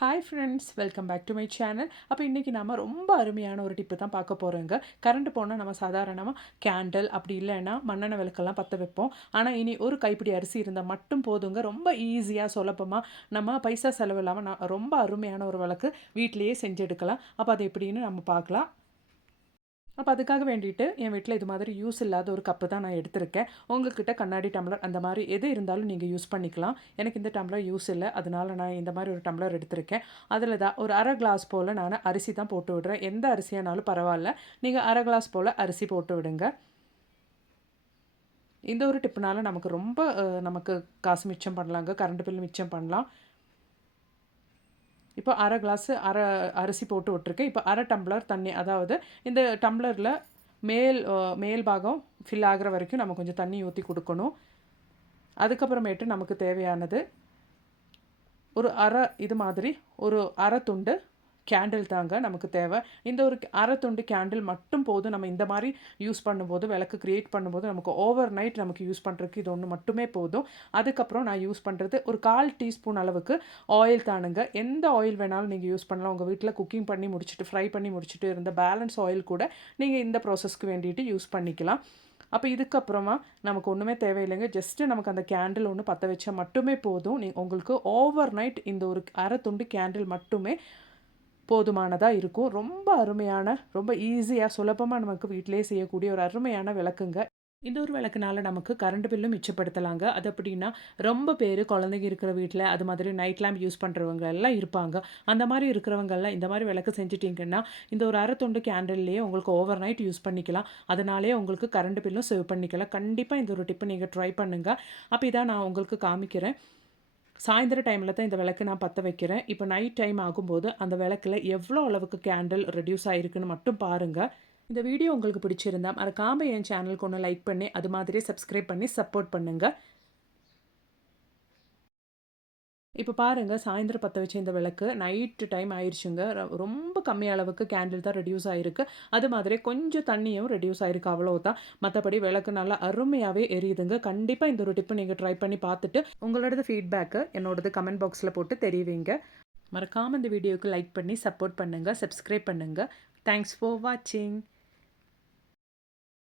Hi friends, welcome back to my channel. அப்போ இன்றைக்கி நம்ம ரொம்ப அருமையான ஒரு டிப்பு தான் பார்க்க போகிறோங்க. கரண்ட் போனால் நம்ம சாதாரணமாக கேண்டில் அப்படி இல்லைன்னா மண்ணெண்ணெய் விளக்கெல்லாம் பற்ற வைப்போம். ஆனால் இனி ஒரு கைப்பிடி அரிசி இருந்தால் மட்டும் போதுங்க. ரொம்ப ஈஸியாக சுலபமாக நம்ம பைசா செலவு இல்லாமல் ரொம்ப அருமையான ஒரு விளக்கு வீட்டிலையே செஞ்சு எடுக்கலாம். அப்போ அது எப்படின்னு நம்ம பார்க்கலாம். அப்போ அதுக்காக வேண்டிட்டு என் வீட்டில் இது மாதிரி யூஸ் இல்லாத ஒரு கப்பு தான் நான் எடுத்திருக்கேன். உங்கள்கிட்ட கண்ணாடி டம்ளர் அந்த மாதிரி எது இருந்தாலும் நீங்கள் யூஸ் பண்ணிக்கலாம். எனக்கு இந்த டம்ளர் யூஸ் இல்லை, அதனால நான் இந்த மாதிரி ஒரு டம்ளர் எடுத்திருக்கேன். அதில் தான் ஒரு அரை கிளாஸ் போல் நான் அரிசி தான் போட்டு விடுறேன். எந்த அரிசியானாலும் பரவாயில்ல, நீங்கள் அரை கிளாஸ் போல் அரிசி போட்டு விடுங்க. இந்த ஒரு டிப்புனால நமக்கு ரொம்ப நமக்கு காசு மிச்சம் பண்ணலாங்க, கரண்ட் பில் மிச்சம் பண்ணலாம். இப்போ அரை கிளாஸு அரிசி போட்டு விட்டுருக்கேன். இப்போ அரை டம்ளர் தண்ணி, அதாவது இந்த டம்ளரில் மேல் பாகம் ஃபில் ஆகிற வரைக்கும் நம்ம கொஞ்சம் தண்ணி ஊற்றி கொடுக்கணும். அதுக்கப்புறமேட்டு நமக்கு தேவையானது ஒரு இது மாதிரி ஒரு அரை துண்டு கேண்டில் தாங்க நமக்கு தேவை. இந்த ஒரு அரை துண்டு கேண்டில் மட்டும் போதும். நம்ம இந்த மாதிரி யூஸ் பண்ணும்போது, விளக்கு க்ரியேட் பண்ணும்போது நமக்கு ஓவர் நைட் நமக்கு யூஸ் பண்ணுறதுக்கு இது ஒன்று மட்டுமே போதும். அதுக்கப்புறம் நான் யூஸ் பண்ணுறது ஒரு 1/4 டீஸ்பூன் அளவுக்கு ஆயில் தானுங்க. எந்த ஆயில் வேணாலும் நீங்கள் யூஸ் பண்ணலாம். உங்கள் வீட்டில் குக்கிங் பண்ணி முடிச்சுட்டு, ஃப்ரை பண்ணி முடிச்சுட்டு இருந்த பேலன்ஸ் ஆயில் கூட நீங்கள் இந்த ப்ராசஸ்க்கு வேண்டிയിട്ട് யூஸ் பண்ணிக்கலாம். அப்போ இதுக்கப்புறமா நமக்கு ஒன்றுமே தேவையில்லைங்க. ஜஸ்ட்டு நமக்கு அந்த கேண்டில் ஒன்று பற்ற வச்சா மட்டுமே போதும். உங்களுக்கு ஓவர் நைட் இந்த ஒரு அரை துண்டு கேண்டில் மட்டுமே போதுமானதாக இருக்கும். ரொம்ப அருமையான, ரொம்ப ஈஸியாக சுலபமாக நமக்கு வீட்டிலேயே செய்யக்கூடிய ஒரு அருமையான விளக்குங்க. இந்த ஒரு விளக்குனால நமக்கு கரண்ட் பில்லும் மிச்சப்படுத்தலாங்க. அது எப்படின்னா, ரொம்ப பேர் குழந்தைங்க இருக்கிற வீட்டில் அது மாதிரி நைட் லேம்ப் யூஸ் பண்ணுறவங்க எல்லாம் இருப்பாங்க. அந்த மாதிரி இருக்கிறவங்கெல்லாம் இந்த மாதிரி விளக்கு செஞ்சுட்டிங்கன்னா, இந்த ஒரு அரை துண்டு கேண்டில்லையே உங்களுக்கு ஓவர் நைட் யூஸ் பண்ணிக்கலாம். அதனாலேயே உங்களுக்கு கரண்ட் பில்லும் சேவ் பண்ணிக்கலாம். கண்டிப்பாக இந்த ஒரு டிப்பை நீங்கள் ட்ரை பண்ணுங்கள். அப்போ இதான் நான் உங்களுக்கு காமிக்கிறேன். சாயந்தர டைமில் தான் இந்த விளக்கு நான் பற்ற வைக்கிறேன். இப்போ நைட் டைம் ஆகும்போது அந்த விளக்கில் எவ்வளோ அளவுக்கு கேண்டில் ரெடியூஸ் ஆகிருக்குன்னு மட்டும் பாருங்கள். இந்த வீடியோ உங்களுக்கு பிடிச்சிருந்தா மறக்காம என் சேனலுக்கு ஒன்று லைக் பண்ணி, அது மாதிரியே சப்ஸ்கிரைப் பண்ணி சப்போர்ட் பண்ணுங்கள். இப்போ பாருங்கள், சாயந்தரம் பற்ற வச்ச இந்த விளக்கு நைட்டு டைம் ஆயிடுச்சுங்க. ரொம்ப கம்மி அளவுக்கு கேண்டில் தான் ரெடியூஸ் ஆகிருக்கு. அது மாதிரி கொஞ்சம் தண்ணியும் ரெடியூஸ் ஆகிருக்கு, அவ்வளோதான். மற்றபடி விளக்கு நல்லா அருமையாகவே எரியுதுங்க. கண்டிப்பாக இந்த ஒரு டிப்பு நீங்கள் ட்ரை பண்ணி பார்த்துட்டு உங்களோடது ஃபீட்பேக்கு என்னோடது கமெண்ட் பாக்ஸில் போட்டு தெரிவிங்க. மறக்காமல் இந்த வீடியோவுக்கு லைக் பண்ணி சப்போர்ட் பண்ணுங்கள், சப்ஸ்கிரைப் பண்ணுங்கள். தேங்க்ஸ் ஃபார் வாட்சிங்.